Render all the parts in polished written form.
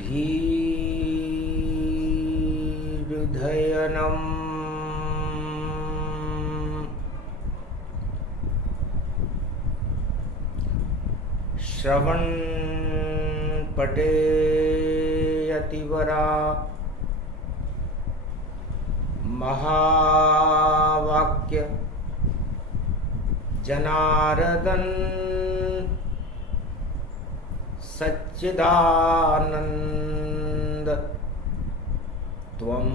धीर्धयनम् श्रवण पटे यतिवरा महावाक्य जनार्दन सच्चिदानंद त्वं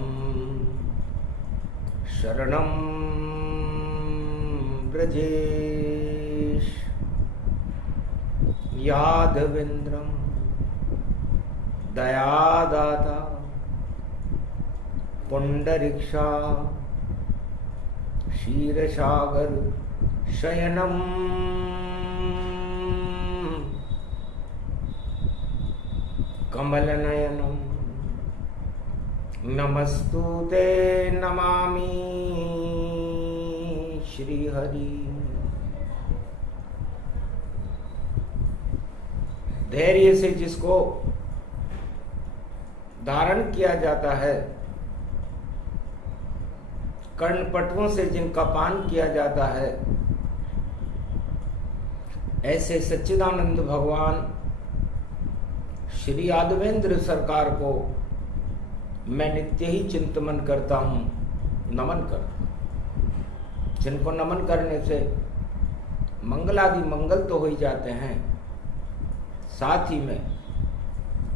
शरणं ब्रजेश यादवेन्द्रं दयादाता पुंडरीक्षा क्षीरसागर शयनम् कमलनयनम् नमस्तुते नमामि श्रीहरि। धैर्य से जिसको धारण किया जाता है, कर्णपटुओं से जिनका पान किया जाता है, ऐसे सच्चिदानंद भगवान श्री यादवेंद्र सरकार को मैं नित्य ही चिंतन करता हूँ, नमन करता हूँ। जिनको नमन करने से मंगलादि मंगल तो हो ही जाते हैं, साथ ही में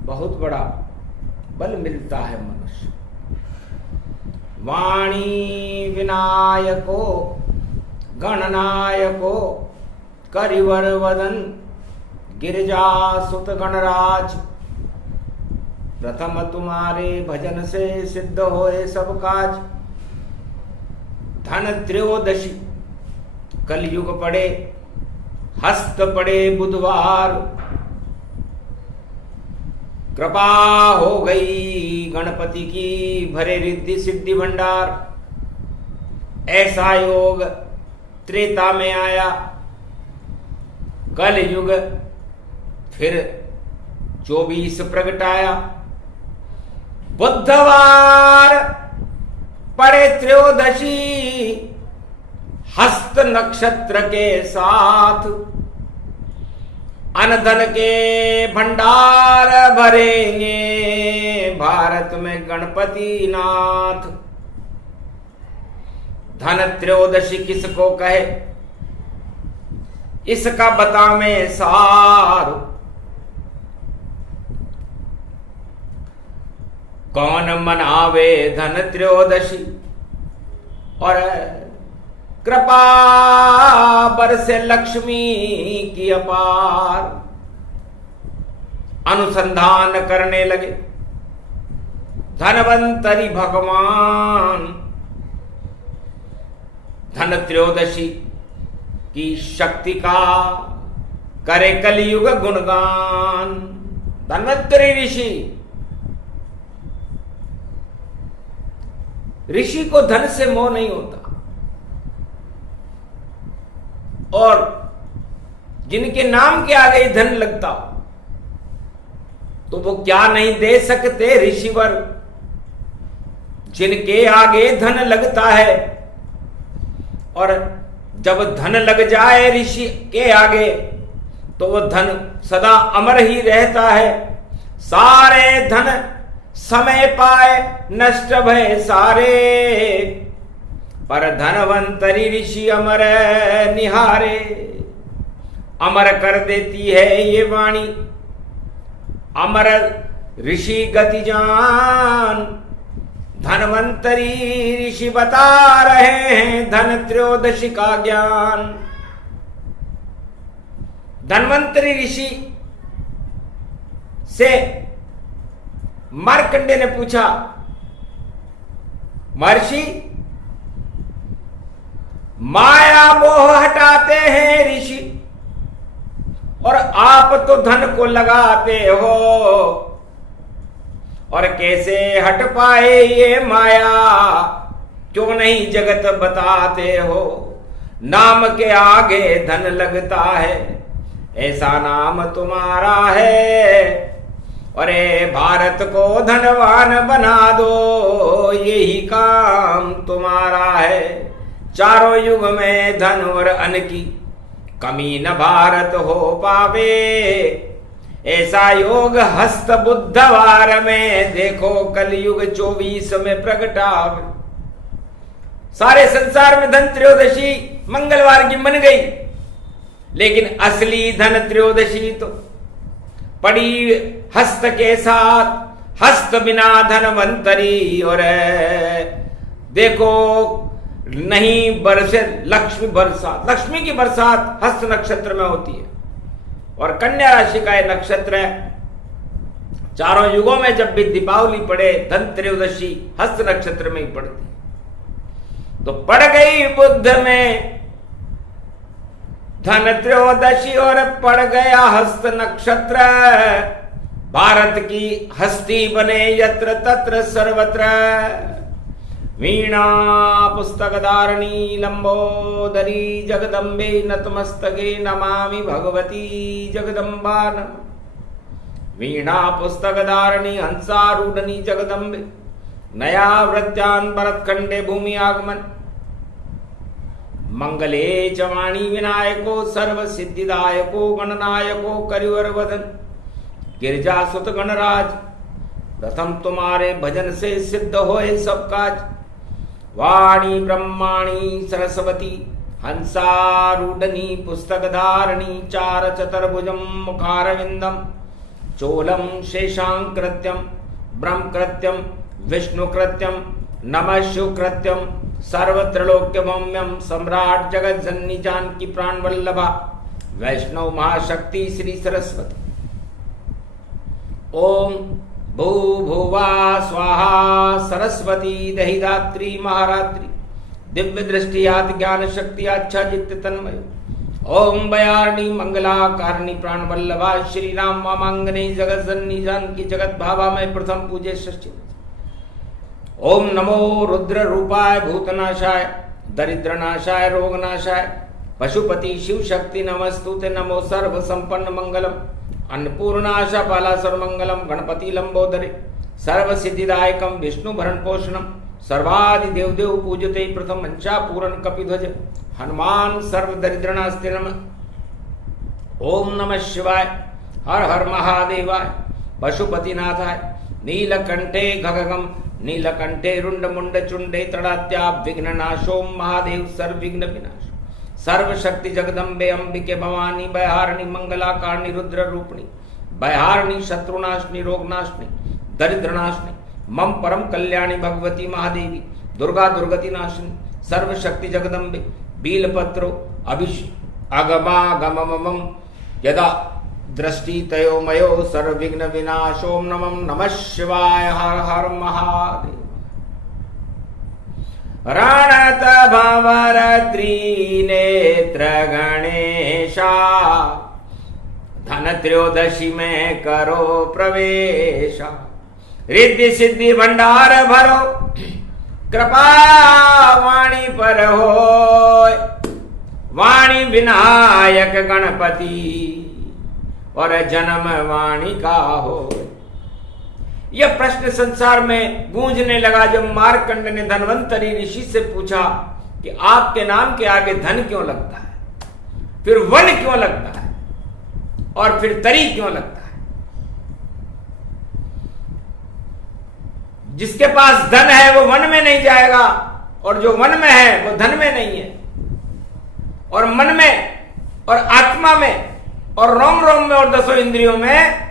बहुत बड़ा बल मिलता है मनुष्य। वाणी विनायको गणनायको करिवर वदन गिरिजा सुत गणराज, प्रथम तुम्हारे भजन से सिद्ध होए सब काज। धन त्रयोदशी कलयुग पड़े, हस्त पड़े बुधवार, कृपा हो गई गणपति की भरे रिद्धि सिद्धि भंडार। ऐसा योग त्रेता में आया, कल युग फिर 24 प्रगटाया। बुधवार पड़े त्रयोदशी, हस्त नक्षत्र के साथ अनधन के भंडार भरेंगे भारत में गणपति नाथ। धन त्रयोदशी किसको कहे, इसका बतावे सार। कौन मनावे धन त्रयोदशी, और कृपा बरसे लक्ष्मी की अपार। अनुसंधान करने लगे धनवंतरी भगवान, धन त्रयोदशी की शक्ति का करे कलयुग गुणगान। धन्वंतरी ऋषि को धन से मोह नहीं होता, और जिनके नाम के आगे धन लगता तो वो क्या नहीं दे सकते ऋषिवर। जिनके आगे धन लगता है, और जब धन लग जाए ऋषि के आगे तो वो धन सदा अमर ही रहता है। सारे धन समय पाए नष्ट भय सारे, पर धनवंतरी ऋषि अमर निहारे। अमर कर देती है ये वाणी, अमर ऋषि गति जान। धनवंतरी ऋषि बता रहे हैं धन त्रयोदशी का ज्ञान। धनवंतरी ऋषि से मार्कंडे ने पूछा, महर्षि माया मोह हटाते हैं ऋषि, और आप तो धन को लगाते हो, और कैसे हट पाए ये माया, क्यों नहीं जगत बताते हो। नाम के आगे धन लगता है, ऐसा नाम तुम्हारा है, अरे भारत को धनवान बना दो, यही काम तुम्हारा है। चारों युग में धन और अन्न की कमी न भारत हो पावे, ऐसा योग हस्त बुधवार में देखो कलयुग 24 में प्रगटावे। सारे संसार में धन त्रयोदशी मंगलवार की मन गई, लेकिन असली धन त्रयोदशी तो पड़ी हस्त के साथ, हस्त बिना धनवंतरी। और देखो नहीं बरसे लक्ष्मी बरसात, लक्ष्मी की बरसात हस्त नक्षत्र में होती है। और कन्या राशि का यह नक्षत्र है। चारों युगों में जब भी दीपावली पड़े धन त्रयोदशी हस्त नक्षत्र में ही पड़ती, तो पड़ गई बुध में धन त्रयोदशी और पड़ गया हस्त नक्षत्र। भारत की हस्ती बने यत्र तत्र सर्वत्र। वीणा पुस्तक धारणी लंबोदरी जगदम्बे नतमस्तके नमामि भगवती जगदम्बा नम। वीणा पुस्तक धारणी हंसारूढ़नी जगदम्बे नया वृत्यान भरतखंडे भूमि आगमन। मंगले चवाणी विनायको सर्व सिद्धिदायको गणनायको करिवर वदन। गिरजा सुत गणराज प्रथम तुम्हारे भजन से सिद्ध होए सब काज। वाणी ब्रह्माणी सरस्वती हंसारूढ़नी पुस्तक धारणी चार चतुर्भुजम मुखारविंदम। चोलम शेषांकृत्यम ब्रह्मकृत्यम विष्णुकृत्यम नमः शिवकृत्यम सर्वत्रलोक्यमम्यम। सम्राट जगत जननी जानकी प्राण वल्लभा वैष्णव महाशक्ति श्री सरस्वती। ओम भू भुवा स्वाहा सरस्वती दहिदात्री महारात्रि। दिव्य दृष्टि आदि ज्ञान शक्ति अच्छा जित तन्मय। ओम बयारणी मंगला कारणी प्राण वल्लभा श्री राम मामांगने जगत जननी जानकी जगत भावा में प्रथम पूजे षष्ठी। ओम नमो रुद्र रूपाय भूतनाशाय दरिद्रनाशाय रोगनाशाय पशुपति शिव शक्ति नमस्तुते। नमो सर्व संपन्न मंगलम अन्नपूर्णाशा पाला सर्वमंगलम गणपति लंबोदरे सर्व सिद्धिदायकम विष्णु भरण पोषणम। सर्वादि देवदेव पूजते प्रथम मंचा पूरण कपिध्वज हनुमान सर्व दरिद्रनास्ते नमः। ओम नमः शिवाय हर हर महादेवाय पशुपतिनाथाय नीलकंठे गगगम नीलकंठे रुंड मुंड चुंडे तड़ात्या विघ्ननाशोम महादेव सर्वविघ्न विनाश। सर्वशक्ति जगदम्बे अंबिके भवानी बयहारणी मंगला कारणी रुद्र रूपणी बयहारणी शत्रुनाशनी रोगनाशनी दरिद्रनाशनी मम परम कल्याणी भगवती महादेवी दुर्गा दुर्गति नाशिनी सर्वशक्ति जगदम्बे बीलपत्रो अभिषेक अगमागममम यदा दृष्टि तयो मयो सर्वविघ्न विनाशोम नमः नमः शिवाय हर हर महादेव। रणत भंवर त्रिनेत्र गणेशा धन त्रयोदशी में करो प्रवेशा। रिद्धि सिद्धि भंडार भरो कृपा वाणी पर होय। वाणी विनायक गणपति और जन्म वाणी का हो। यह प्रश्न संसार में गूंजने लगा जब मार्कंड ने धन्वंतरी ऋषि से पूछा कि आपके नाम के आगे धन क्यों लगता है, फिर वन क्यों लगता है और फिर तरी क्यों लगता है। जिसके पास धन है वो वन में नहीं जाएगा और जो वन में है वो धन में नहीं है। और मन में और आत्मा में और रोम रोम में और दसों इंद्रियों में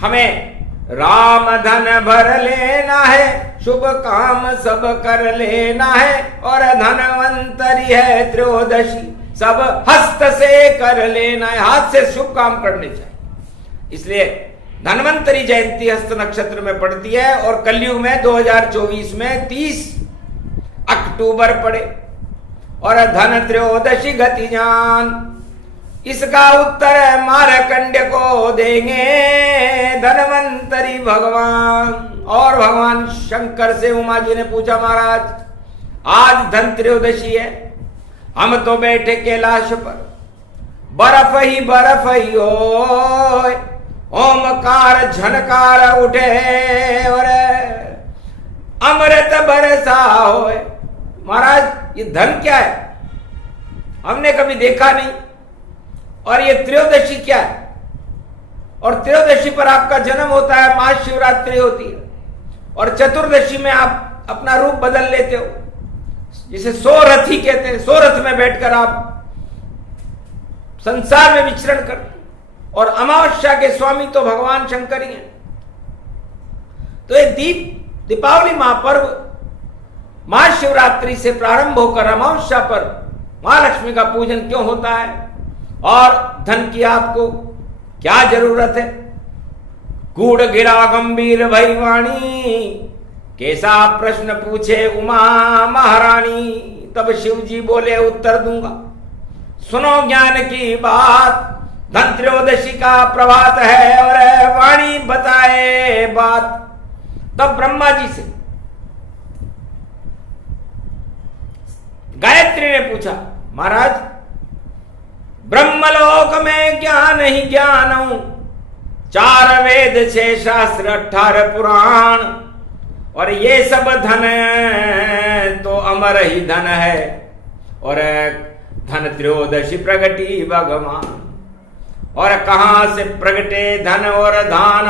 हमें राम धन भर लेना है, शुभ काम सब कर लेना है। और धनवंतरी है त्रयोदशी सब हस्त से कर लेना है, हाथ से शुभ काम करने चाहिए। इसलिए धनवंतरी जयंती हस्त नक्षत्र में पड़ती है और कलयुग में 2024 में 30 अक्टूबर पड़े। और धन त्रयोदशी गति जान इसका उत्तर मारकंड को देंगे धनवंतरी भगवान। और भगवान शंकर से उमा जी ने पूछा, महाराज आज धन त्रयोदशी है, हम तो बैठे कैलाश पर, बर्फ ही हो ओमकार झनकार उठे और अमृत बरसा होए। महाराज, ये धन क्या है? हमने कभी देखा नहीं। और ये त्रयोदशी क्या है? और त्रयोदशी पर आपका जन्म होता है, महाशिवरात्रि होती है, और चतुर्दशी में आप अपना रूप बदल लेते हो, जिसे सोरथी कहते हैं। सोरथ में बैठकर आप संसार में विचरण करते। और अमावस्या के स्वामी तो भगवान शंकर ही हैं। तो ये दीपावली महापर्व महाशिवरात्रि से प्रारंभ होकर अमावस्या पर महालक्ष्मी का पूजन क्यों होता है, और धन की आपको क्या जरूरत है? कूड़ गिरा गंभीर भई वाणी, कैसा प्रश्न पूछे उमा महारानी। तब शिव जी बोले, उत्तर दूंगा, सुनो ज्ञान की बात। धन त्रयोदशी का प्रभात है और वाणी बताए बात। तब ब्रह्मा जी से गायत्री ने पूछा, महाराज, ब्रह्मलोक में ज्ञान ही ज्ञान हूं, 4 वेद 6 शास्त्र 18 पुराण, और ये सब धन तो अमर ही धन है। और धन त्रयोदशी प्रगटी भगवान, और कहां से प्रगटे धन और दान,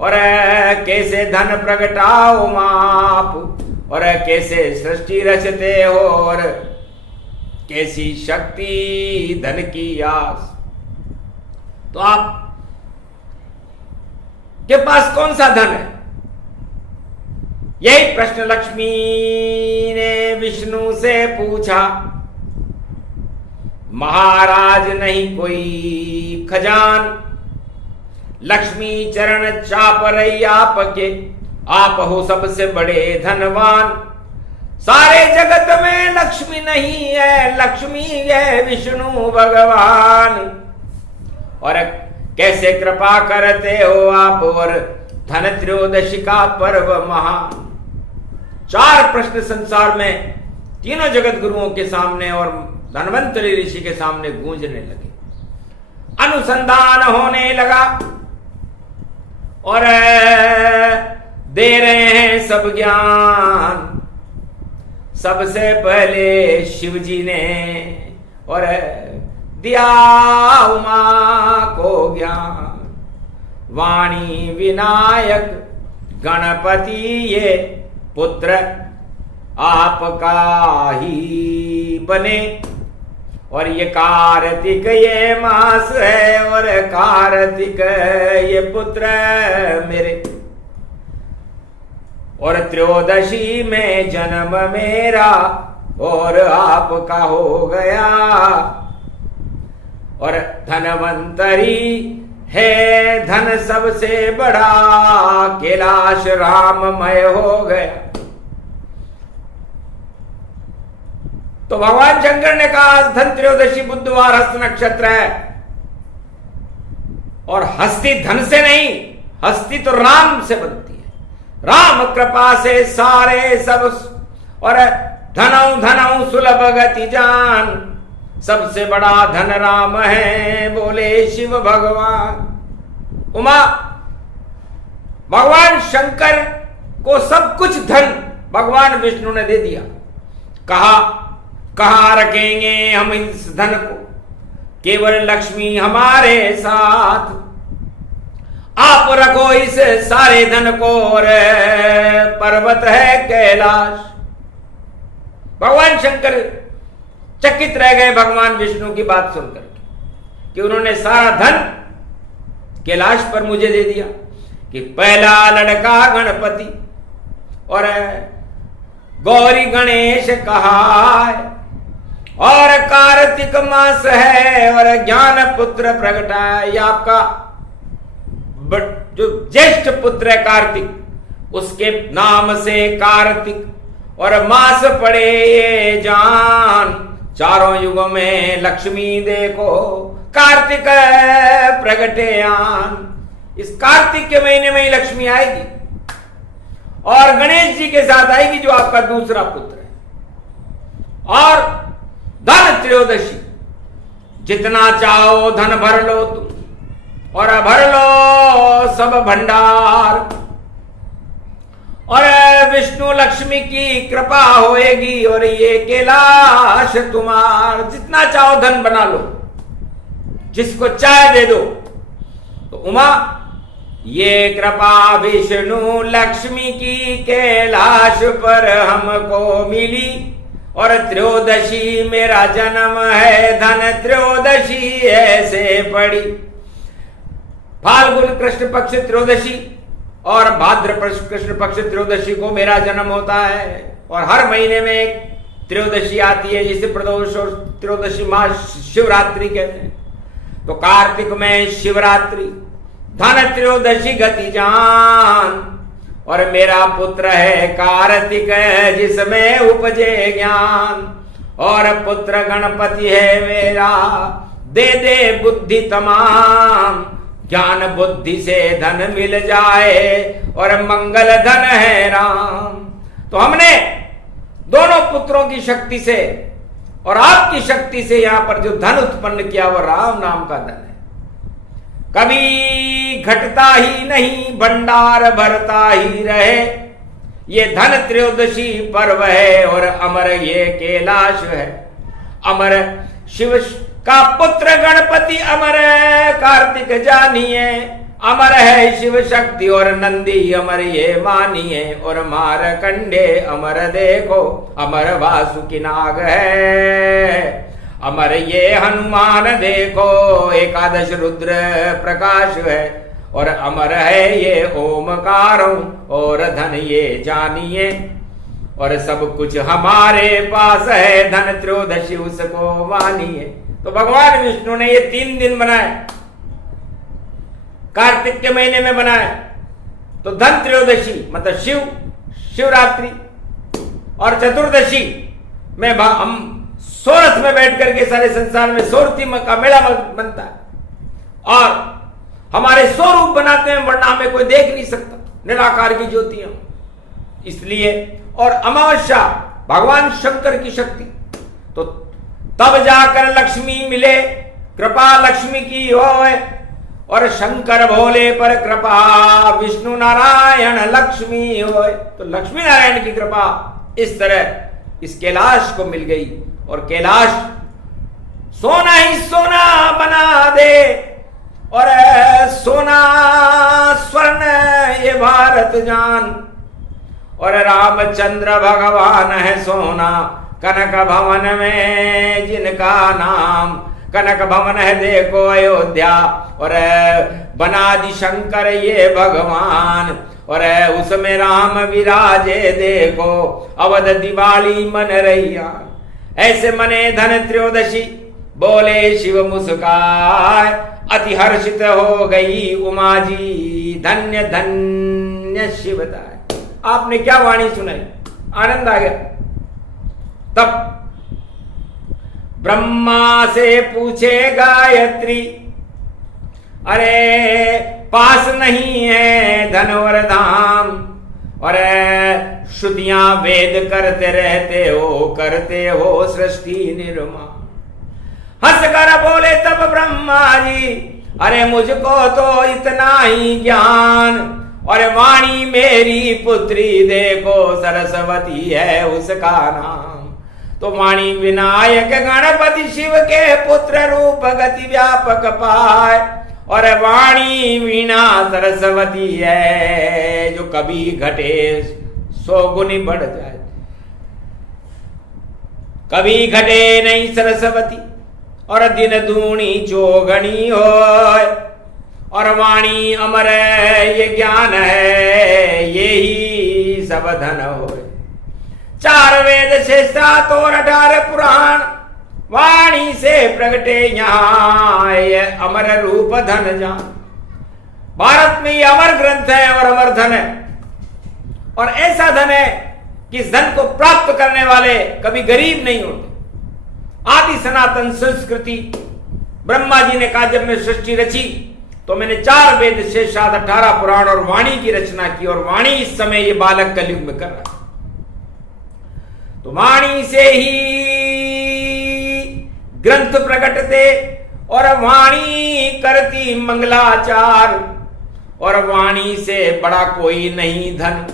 और कैसे धन प्रगटाओ माप, और कैसे सृष्टि रचते हो, और कैसी शक्ति धन की आस। तो आप के पास कौन सा धन है? यही प्रश्न लक्ष्मी ने विष्णु से पूछा। महाराज, नहीं कोई खजान, लक्ष्मी चरण चाप रही आपके, आप हो सबसे बड़े धनवान। सारे जगत में लक्ष्मी नहीं है, लक्ष्मी है विष्णु भगवान। और कैसे कृपा करते हो आप, और धन त्रयोदशी का पर्व महान। 4 प्रश्न संसार में तीनों जगत गुरुओं के सामने और धन्वंतरि ऋषि के सामने गूंजने लगे। अनुसंधान होने लगा और दे रहे हैं सब ज्ञान। सबसे पहले शिव जी ने और दिया उमा को ज्ञान। वाणी विनायक गणपति ये पुत्र आपका ही बने, और ये कार्तिक ये मास है, और कार्तिक ये पुत्र मेरे, और त्रयोदशी में जन्म मेरा और आपका हो गया। और धनवंतरी है धन सबसे बड़ा, कैलाश राममय हो गया। तो भगवान शंकर ने कहा, धन त्रयोदशी बुधवार हस्त नक्षत्र है, और हस्ती धन से नहीं, हस्ती तो राम से बनती है। राम कृपा से सारे सब, और धनऊ धनऊ सुलभ गति जान। सबसे बड़ा धन राम है, बोले शिव भगवान। उमा, भगवान शंकर को सब कुछ धन भगवान विष्णु ने दे दिया। कहा, कहां रखेंगे हम इस धन को, केवल लक्ष्मी हमारे साथ। आप रखो इस सारे धन को, और पर्वत है कैलाश। भगवान शंकर चकित रह गए भगवान विष्णु की बात सुनकर कि उन्होंने सारा धन कैलाश पर मुझे दे दिया, कि पहला लड़का गणपति और गौरी गणेश कहा, और कार्तिक मास है और ज्ञान पुत्र प्रगटा है। आपका जो ज्येष्ठ पुत्र है कार्तिक, उसके नाम से कार्तिक, और मास पड़े ये जान। चारों युगों में लक्ष्मी देखो, कार्तिक प्रगटे आन। इस कार्तिक के महीने में ही लक्ष्मी आएगी, और गणेश जी के साथ आएगी जो आपका दूसरा पुत्र है। और धन त्रयोदशी, जितना चाहो धन भर लो तुम, और भर लो सब भंडार, और विष्णु लक्ष्मी की कृपा होएगी और ये कैलाश तुम्हार। जितना चाहो धन बना लो, जिसको चाहे दे दो। तो उमा, ये कृपा विष्णु लक्ष्मी की कैलाश पर हमको मिली, और त्रयोदशी मेरा जन्म है, धन त्रयोदशी ऐसे पड़ी। फाल्गुन कृष्ण पक्ष त्रयोदशी और भाद्र कृष्ण पक्ष त्रयोदशी को मेरा जन्म होता है, और हर महीने में एक त्रयोदशी आती है, जिसे प्रदोष और त्रयोदशी माह शिवरात्रि कहते हैं। तो कार्तिक में शिवरात्रि, धन त्रयोदशी गति जान, और मेरा पुत्र है कार्तिक जिसमें उपजे ज्ञान, और पुत्र गणपति है मेरा, दे दे बुद्धि तमाम, ज्ञान बुद्धि से धन मिल जाए, और मंगल धन है राम। तो हमने दोनों पुत्रों की शक्ति से और आपकी शक्ति से यहां पर जो धन उत्पन्न किया वो राम नाम का धन है। कभी घटता ही नहीं, भंडार भरता ही रहे, ये धन त्रयोदशी पर्व है, और अमर ये कैलाश है। अमर शिव का पुत्र गणपति अमर है, कार्तिक जानिए, अमर है शिव शक्ति और नंदी अमर ये मानिए, और मारकंडे अमर देखो, अमर वासुकी नाग है, अमर ये हनुमान देखो, एकादश रुद्र प्रकाश है, और अमर है ये ओमकारों, और धन ये जानिए, और सब कुछ हमारे पास है, धन त्रयोदशी उसको मानिए। तो भगवान विष्णु ने ये 3 दिन बनाए, कार्तिक के महीने में बनाए। तो धन त्रयोदशी मतलब शिवरात्रि, और चतुर्दशी में हम सोरठ में बैठ करके सारे संसार में सोरठी का मेला बनता है, और हमारे स्वरूप बनाते हैं, वरना हमें कोई देख नहीं सकता, निराकार की ज्योतियां इसलिए। और अमावस्या भगवान शंकर की शक्ति, तो तब जाकर लक्ष्मी मिले, कृपा लक्ष्मी की होए, और शंकर भोले पर कृपा विष्णु नारायण लक्ष्मी होए। तो लक्ष्मी नारायण की कृपा इस तरह इस कैलाश को मिल गई, और कैलाश सोना ही सोना बना दे, और सोना स्वर्ण ये भारत जान, और रामचंद्र भगवान है सोना, कनक भवन में जिनका नाम, कनक भवन है देखो अयोध्या, और बनादि शंकर ये भगवान, और उसमें राम विराजे देखो, अवध दिवाली मन रैया। ऐसे मने धन त्रयोदशी, बोले शिव मुस्काय, अति हर्षित हो गई उमा जी, धन्य धन्य शिवदाय। आपने क्या वाणी सुनाई, आनंद आ गया। तब ब्रह्मा से पूछे गायत्री, अरे पास नहीं है धन और धाम, और श्रुतियां वेद करते हो सृष्टि निर्माण। हंसकर बोले तब ब्रह्मा जी, अरे मुझको तो इतना ही ज्ञान, और वाणी मेरी पुत्री देखो सरस्वती है उसका नाम। तो वाणी विनायक गणपति शिव के पुत्र रूप गति व्यापक पाए, और वाणी वीणा सरस्वती है, जो कभी घटे 100 गुनी बढ़ जाए, कभी घटे नहीं सरस्वती, और दिन दूनी चौगनी हो, और वाणी अमर ये ज्ञान है, ये ही सब धन हो। 4 वेद से 7 और 18 पुराण, वाणी से प्रगटे यहाँ ये अमर रूप धन जान। भारत में ये अमर ग्रंथ है और अमर धन है, और ऐसा धन है कि इस धन को प्राप्त करने वाले कभी गरीब नहीं होते। आदि सनातन संस्कृति, ब्रह्मा जी ने कहा जब मैं सृष्टि रची तो मैंने 4 वेद से 7 18 पुराण और वाणी की रचना की, और वाणी इस समय ये बालक कलयुग में कर रहा है। तो वाणी से ही ग्रंथ प्रकटते, और वाणी करती मंगलाचार, और वाणी से बड़ा कोई नहीं धन,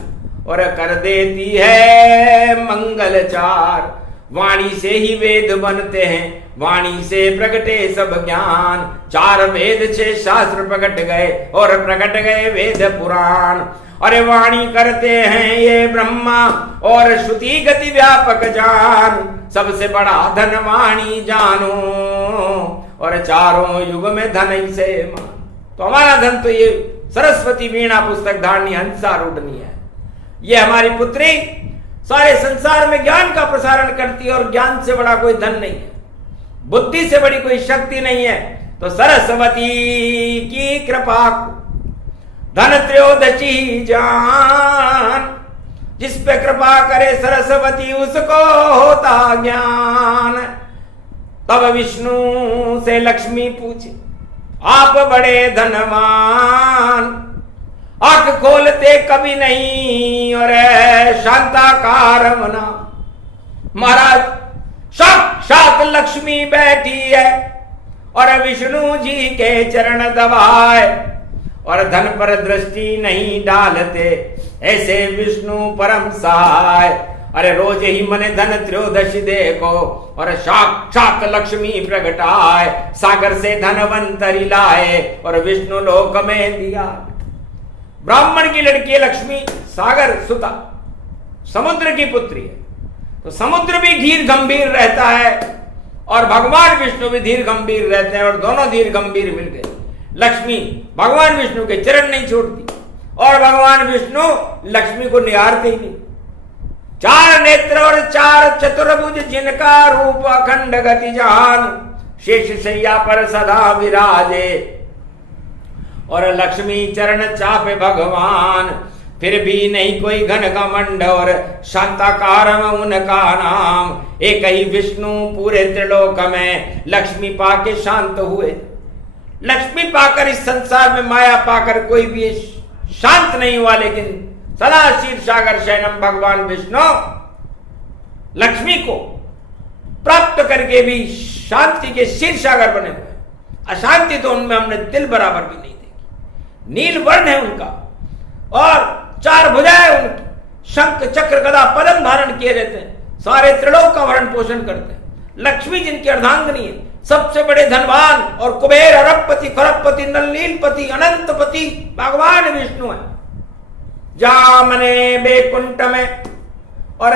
और कर देती है मंगलचार। वाणी से ही वेद बनते हैं, वाणी से प्रगटे सब ज्ञान। 4 वेद 6 शास्त्र प्रकट गए, और प्रकट गए वेद पुराण। अरे वाणी करते हैं ये ब्रह्मा, और श्रुति गति व्यापक जान। सबसे बड़ा धन वाणी जानो, और चारों युग में धन इसे मान। तो हमारा धन तो ये सरस्वती वीणा पुस्तक धारणी हंसारूढ़नी है। ये हमारी पुत्री सारे संसार में ज्ञान का प्रसारण करती है, और ज्ञान से बड़ा कोई धन नहीं है, बुद्धि से बड़ी कोई शक्ति नहीं है। तो सरस्वती की कृपा को धन त्रयोदशी जान। जिस पे कृपा करे सरस्वती उसको होता ज्ञान। तब विष्णु से लक्ष्मी पूछे, आप बड़े धनवान, आंख खोलते कभी नहीं, और शांताकार मना। महाराज साक्षात लक्ष्मी बैठी है, और विष्णु जी के चरण दबाए, और धन पर दृष्टि नहीं डालते, ऐसे विष्णु परम सहाय। अरे रोज ही मने धन त्रयोदशी देखो, और साक्षात लक्ष्मी प्रगटाए। सागर से धनवंतरी लाए, और विष्णु लोक में दिया। ब्राह्मण की लड़की है लक्ष्मी, सागर सुता, समुद्र की पुत्री है। तो समुद्र भी धीर गंभीर रहता है, और भगवान विष्णु भी धीर गंभीर रहते हैं, और दोनों धीर गंभीर मिल गए। लक्ष्मी भगवान विष्णु के चरण नहीं छोड़ती, और भगवान विष्णु लक्ष्मी को निहारते ही नहीं। 4 नेत्र और 4 चतुर्भुज, जिनका रूप अखंड गति जान। शेष शैया पर सदा विराजे, और लक्ष्मी चरण चापे भगवान। फिर भी नहीं कोई घन घमंड, और शांताकारम उनका नाम। एक ही विष्णु पूरे त्रिलोक में, लक्ष्मी पाके शांत हुए। लक्ष्मी पाकर इस संसार में माया पाकर कोई भी शांत नहीं हुआ, लेकिन सदा क्षीर सागर शयनम भगवान विष्णु लक्ष्मी को प्राप्त करके भी शांति के क्षीर सागर बने हुए। अशांति तो उनमें हमने तिल बराबर भी नहीं देखी। नील वर्ण है उनका, और 4 भुजाएं उनकी, शंख चक्र गदा पद्म धारण किए रहते हैं, सारे त्रिलोक का भरण पोषण करते हैं। लक्ष्मी जिनकी अर्धांगिनी है, सबसे बड़े धनवान, और कुबेर अरबपति खरबपति नलनीलपति अनंतपति भगवान विष्णु है। जामने बेकुंठ में, और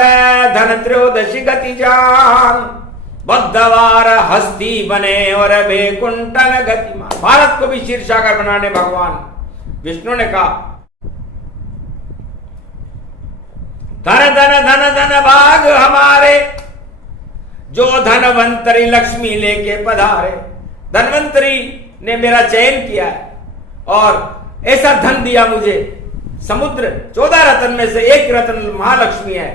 धन त्रयोदशी गति जान। बद्धवार हस्ती बने, और बेकुंठन गतिमान। भारत को भी क्षीर सागर बनाने भगवान विष्णु ने कहा, धन धन धन धन भाग हमारे, जो धनवंतरी लक्ष्मी लेके पधारे। धनवंतरी ने मेरा चयन किया है, और ऐसा धन दिया मुझे। समुद्र 14 रत्न में से एक रत्न महालक्ष्मी है।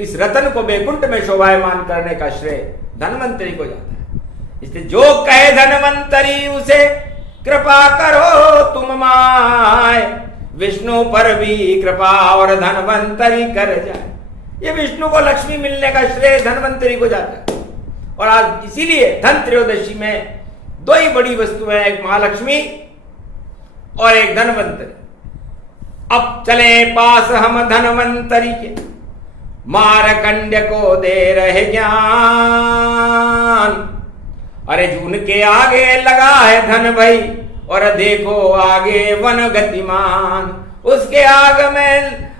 इस रत्न को बैकुंठ में शोभायमान करने का श्रेय धनवंतरी को जाता है। इसलिए जो कहे धनवंतरी उसे कृपा करो तुम माय। विष्णु पर भी कृपा और धनवंतरी कर जाए। ये विष्णु को लक्ष्मी मिलने का श्रेय धनवंतरी को जाता है। और आज इसीलिए धन त्रयोदशी में 2 ही बड़ी वस्तुएं हैं, एक महालक्ष्मी और एक धनवंतरी। अब चले पास हम धनवंतरी के, मारकंड्य को दे रहे ज्ञान। अरे उनके आगे लगा है धन भाई, और देखो आगे वन गतिमान। उसके आग में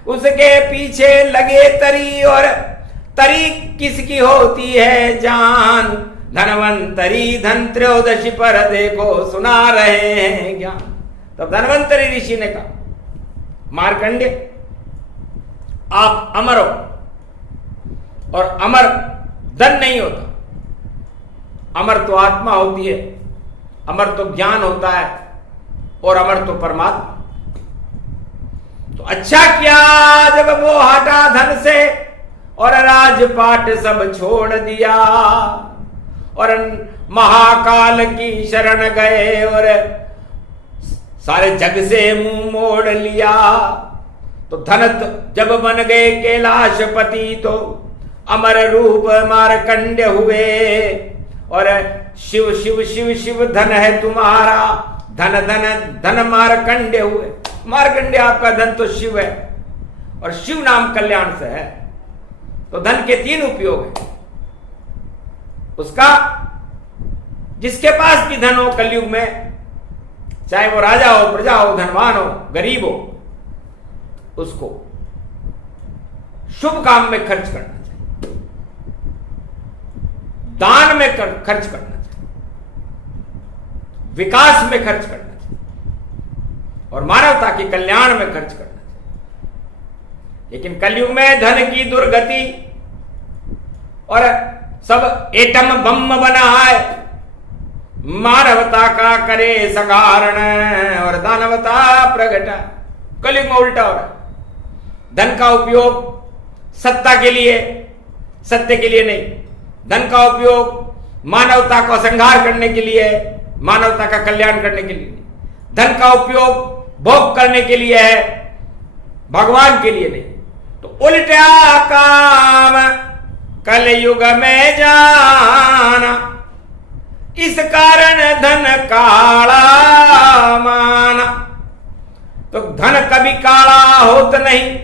उसके पीछे लगे तरी, और तरी किसकी होती है जान। धनवंतरी धन त्रयोदशी पर देखो सुना रहे हैं ज्ञान। तब धनवंतरी ऋषि ने कहा, मार्कंड्य आप अमर हो, और अमर धन नहीं होता। अमर तो आत्मा होती है, अमर तो ज्ञान होता है, और अमर तो परमात्मा। तो अच्छा किया जब वो हटा धन से, और राजपाट सब छोड़ दिया, और महाकाल की शरण गए, और सारे जग से मुंह मोड़ लिया। तो धनत जब बन गए कैलाशपति, तो अमर रूप मारकंड्य हुए, और शिव शिव शिव शिव धन है तुम्हारा, धन धन धन मारकंडे हुए। मारकंडे आपका धन तो शिव है और शिव नाम कल्याण से है। तो धन के 3 उपयोग हैं। उसका जिसके पास भी धन हो कलयुग में, चाहे वो राजा हो, प्रजा हो, धनवान हो, गरीब हो, उसको शुभ काम में खर्च करना चाहिए, दान में खर्च करना चाहिए, विकास में खर्च करना चाहिए और मानवता के कल्याण में खर्च करना चाहिए। लेकिन कलयुग में धन की दुर्गति और सब एटम बम बना है, मानवता का करे सकारण और दानवता प्रगट। कलयुग में उल्टा हो रहा है। धन का उपयोग सत्ता के लिए, सत्य के लिए नहीं। धन का उपयोग मानवता को संहार करने के लिए, मानवता का कल्याण करने के लिए नहीं। धन का उपयोग भोग करने के लिए है, भगवान के लिए नहीं। तो उल्टा काम कलयुग में जाना, इस कारण धन काला माना। तो धन कभी काला होत नहीं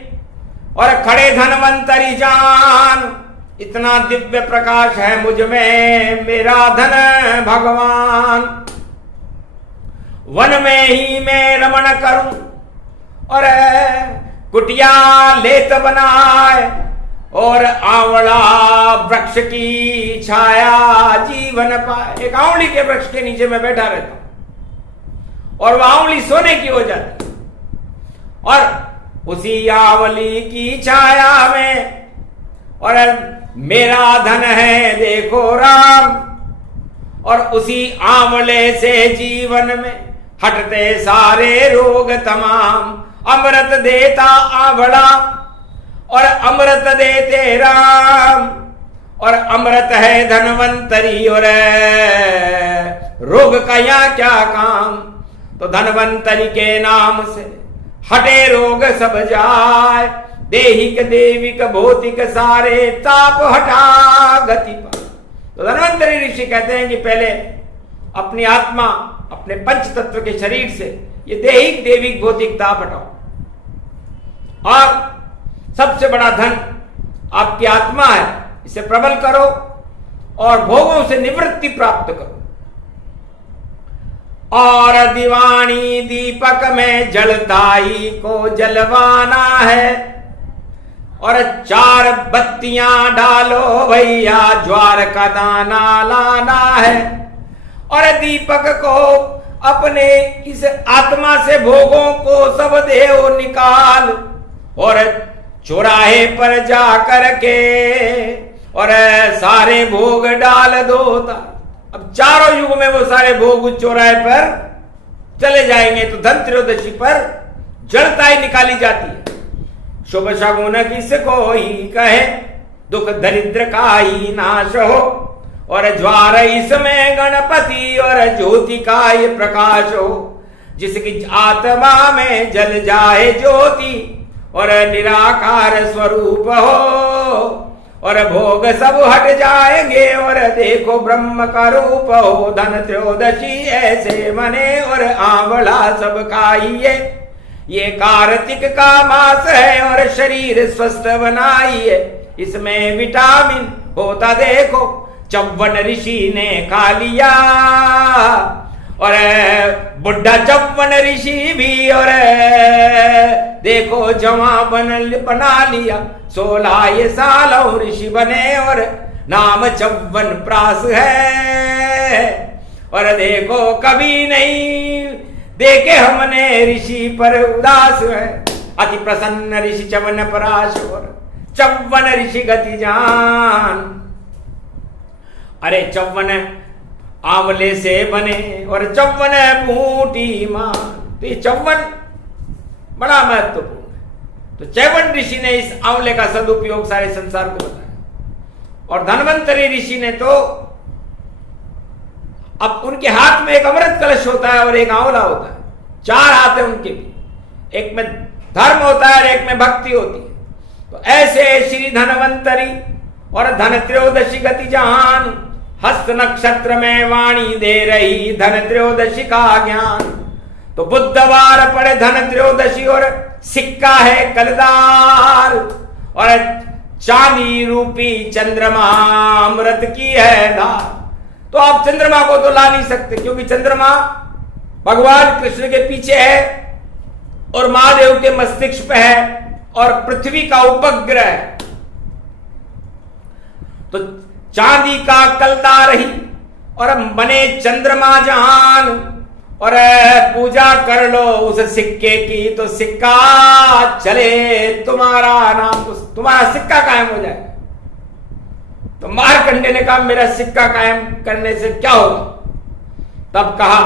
और खड़े धनवंतरी जान, इतना दिव्य प्रकाश है मुझ में, मेरा धन भगवान। वन में ही मैं रमण करूं और कुटिया लेत बनाए और आंवला वृक्ष की छाया जीवन पाए। एक आंवली के वृक्ष के नीचे मैं बैठा रहता हूं और वह आंवली सोने की हो जाती है और उसी आंवली की छाया में और मेरा धन है देखो राम, और उसी आंवले से जीवन में हटते सारे रोग तमाम। अमृत देता आंवला और अमृत देते राम, और अमृत है धनवंतरी और रोग का यहाँ क्या काम। तो धनवंतरी के नाम से हटे रोग सब जाए, देहिक देविक भौतिक सारे ताप हटा गति पा। तो धनवंतरी ऋषि कहते हैं कि पहले अपनी आत्मा, अपने पंच तत्व के शरीर से ये देहिक देविक भौतिक ताप हटाओ, और सबसे बड़ा धन आपकी आत्मा है, इसे प्रबल करो और भोगों से निवृत्ति प्राप्त करो। और दीवानी दीपक में जलदाई को जलवाना है, और 4 बत्तियां डालो भैया ज्वार का दाना लाना है। और दीपक को अपने इस आत्मा से भोगों को सब देव निकाल, और चौराहे पर जा करके और सारे भोग डाल दो। अब चारों युग में वो सारे भोग उस चौराहे पर चले जाएंगे। तो धन त्रयोदशी पर जड़ता ही निकाली जाती है। शुभ शगुन किसको ही कहे, दुख दरिद्र का ही नाश हो, और ज्वार इसमें गणपति और ज्योति का ये प्रकाश हो। जिसकी आत्मा में जल जाए ज्योति और निराकार स्वरूप हो, और भोग सब हट जाएंगे और देखो ब्रह्म का रूप हो। धन त्रयोदशी ऐसे मने और आंवला सब खाइए, ये कार्तिक का मास है और शरीर स्वस्थ बनाइए। इसमें विटामिन होता देखो, 54 ऋषि ने खा लिया, और बुढ़ा 54 ऋषि भी और देखो जवां बना लिया। 16 साल ऋषि बने और नाम 54 प्रास है। और देखो कभी नहीं देखे हमने ऋषि पर उदास है, अति प्रसन्न ऋषि 54 पराश और 54 ऋषि गति जान। अरे 54 आंवले से बने और 54 बूटी मान। तो ये 54 बड़ा महत्वपूर्ण है। तो 54 ऋषि ने इस आंवले का सदुपयोग सारे संसार को बताया। और धनवंतरी ऋषि ने तो अब उनके हाथ में एक अमृत कलश होता है और एक आंवला होता है। 4 हाथ है उनके भी, एक में धर्म होता है और एक में भक्ति होती है। तो ऐसे श्री धनवंतरी और धन त्रयोदशी गति जहान हस्त नक्षत्र में वाणी दे रही धन त्रयोदशी का ज्ञान। तो बुधवार पड़े धन त्रयोदशी और सिक्का है कलदार और चांदी रूपी चंद्रमा अमृत की है धार। तो आप चंद्रमा को तो ला नहीं सकते क्योंकि चंद्रमा भगवान कृष्ण के पीछे है और महादेव के मस्तिष्क पे है और पृथ्वी का उपग्रह है। तो चांदी का कलदार ही और बने चंद्रमा जहान और पूजा कर लो उस सिक्के की तो सिक्का चले तुम्हारा नाम, तो तुम्हारा सिक्का कायम हो जाएगा। तो मारकंडे ने कहा मेरा सिक्का कायम करने से क्या होगा? तब कहा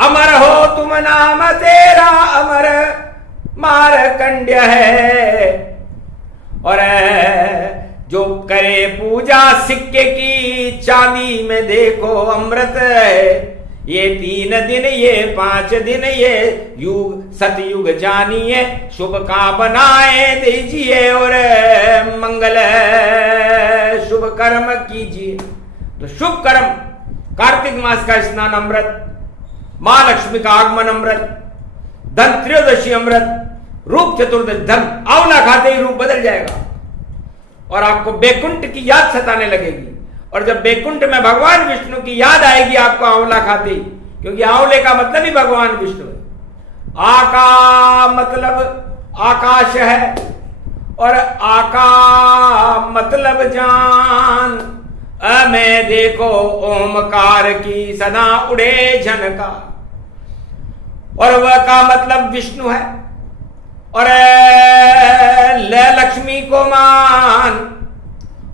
अमर हो तुम नाम तेरा अमर मारकंड्य है और जो करे पूजा सिक्के की चांदी में देखो अमृत है। ये 3 दिन ये 5 दिन ये युग सतयुग जानिए शुभ का बनाए दीजिए और मंगल शुभ कर्म कीजिए। तो शुभ कर्म कार्तिक मास का स्नान अमृत, मां लक्ष्मी का आगमन अमृत, धन त्रयोदशी अमृत, रूप चतुर्दशी धन आंवला खाते ही रूप बदल जाएगा और आपको बैकुंठ की याद सताने लगेगी। और जब बैकुंठ में भगवान विष्णु की याद आएगी आपको आंवला खाते ही, क्योंकि आंवले का मतलब ही भगवान विष्णु है। आका मतलब आकाश है और आका मतलब जान। मैं देखो ओमकार की सदा उड़े झनका और वह का मतलब विष्णु है और लक्ष्मी को मान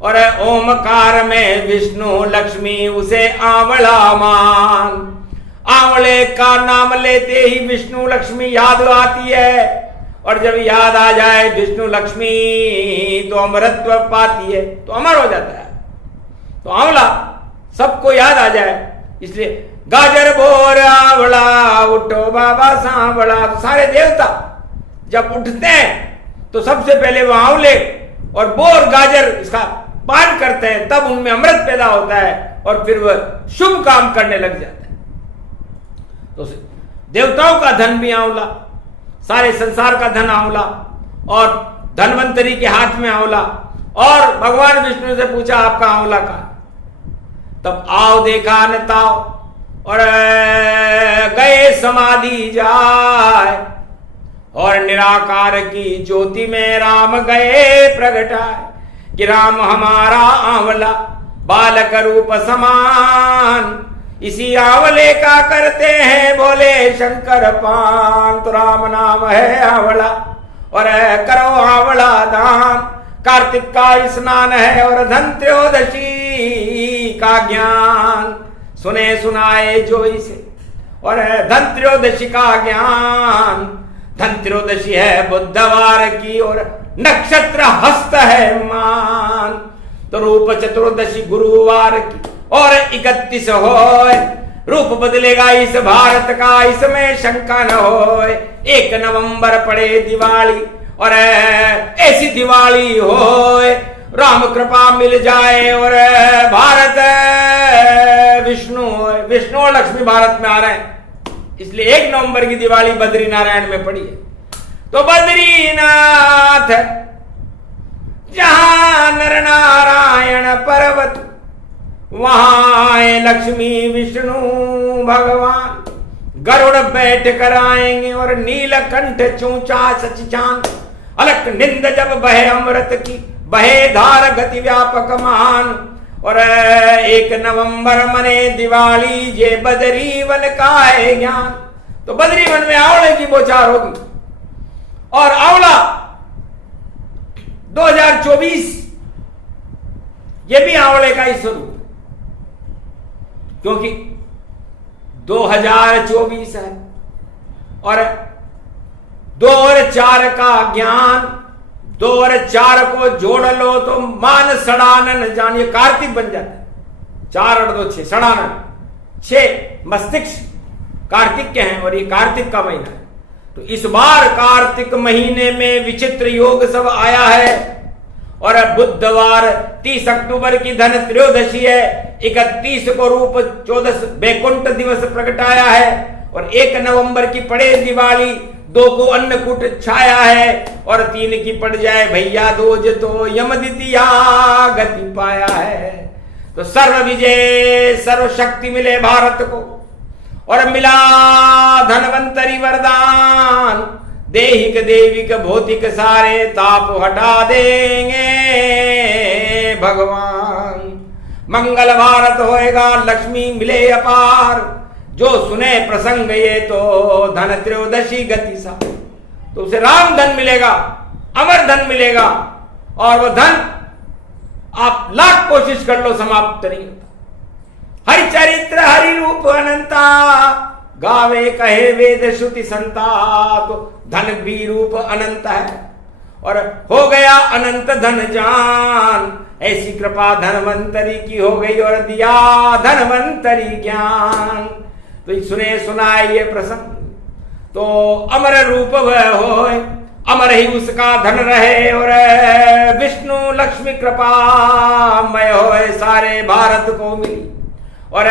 और ओमकार में विष्णु लक्ष्मी उसे आंवला मान। आंवले का नाम लेते ही विष्णु लक्ष्मी याद आती है और जब याद आ जाए विष्णु लक्ष्मी तो अमरत्व पाती है, तो अमर हो जाता है। तो आंवला सबको याद आ जाए, इसलिए गाजर बोर आंवला उठो बाबा सांवला। तो सारे देवता जब उठते हैं तो सबसे पहले वो आंवले और बोर गाजर इसका पान करते हैं, तब उनमें अमृत पैदा होता है और फिर वह शुभ काम करने लग जाता है। तो देवताओं का धन भी आंवला, सारे संसार का धन आंवला और धनवंतरी के हाथ में आंवला। और भगवान विष्णु से पूछा आपका आंवला कहां? तब आओ देखा न ताओ और गए समाधि जाए और निराकार की ज्योति में राम गए प्रगटाए कि राम हमारा आंवला बालक रूप समान। इसी आंवले का करते हैं बोले शंकर पान। तो राम नाम है आंवला और करो आंवला दान। कार्तिक का स्नान है और धन त्रयोदशी का ज्ञान सुने सुनाए जो इसे और धन त्रयोदशी का ज्ञान। धन त्रयोदशी है बुधवार की और नक्षत्र हस्त है मान। तो रूप चतुर्दशी गुरुवार की और 31 होए रूप बदलेगा इस भारत का, इसमें शंका न होए। 1 नवंबर पड़े दिवाली और ऐसी दिवाली होए राम कृपा मिल जाए और भारत विष्णु और लक्ष्मी भारत में आ रहे हैं, इसलिए 1 नवंबर की दिवाली बद्री नारायण में पड़ी है। तो बद्रीनाथ जहां नर नारायण पर्वत वहां लक्ष्मी विष्णु भगवान गरुड़ बैठ कर आएंगे और नीलकंठ चूचा सचिचान। अलक निंद जब बहे अमृत की बहे धार गति व्यापक मान और 1 नवंबर मने दिवाली जे बदरी वन का है ज्ञान। तो बदरी वन में आंवले की बौछार होगी और आंवला 2024 ये भी आंवले का ही स्वरूप, क्योंकि 2024 है और 2 और 4 का ज्ञान, 2 और 4 को जोड़ लो तो मान सड़ानन जानिए कार्तिक बन जाता है। 4 और 2 6 सड़ानन 6 मस्तिष्क कार्तिक के हैं और ये कार्तिक का महीना है। तो इस बार कार्तिक महीने में विचित्र योग सब आया है और बुधवार 30 अक्टूबर की धन त्रयोदशी है। 31 को रूप 14 बैकुंठ दिवस प्रगटाया है और 1 नवंबर की पड़े दिवाली, 2 को अन्नकूट छाया है और 3 की पड़ जाए भैया दूज तो यम द्वितीया गति पाया है। तो सर्व विजय सर्व शक्ति मिले भारत को और मिला धनवंतरी वरदान, देहिक देविक भौतिक सारे ताप हटा देंगे भगवान। मंगल भारत होएगा लक्ष्मी मिले अपार, जो सुने प्रसंग ये तो धन त्रयोदशी गति सा। तो उसे राम धन मिलेगा, अमर धन मिलेगा और वह धन आप लाख कोशिश कर लो समाप्त नहीं होता। हरि चरित्र हरि रूप अनंता, गावे कहे वेद श्रुति संता। तो धन भी रूप अनंत है और हो गया अनंत धन जान, ऐसी कृपा धनवंतरी की हो गई और दिया धनवंतरी ज्ञान। तो सुने सुनाए ये प्रसंग, तो अमर रूप वह होए, अमर ही उसका धन रहे और विष्णु लक्ष्मी कृपा मय होए सारे भारत को मिली और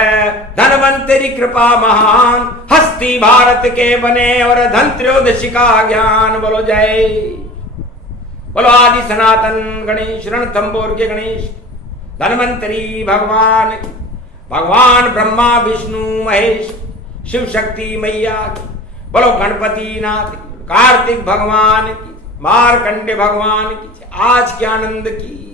धनवंतरी कृपा महान, हस्ती भारत के बने और धन त्रयोदशी का ज्ञान। बोलो जय, बोलो आदि सनातन गणेश रणथंबोर के गणेश, धनवंतरी भगवान, भगवान ब्रह्मा विष्णु महेश शिव शक्ति मैया की। बोलो गणपति नाथ, कार्तिक भगवान की, मारकंडे भगवान की, आज के आनंद की।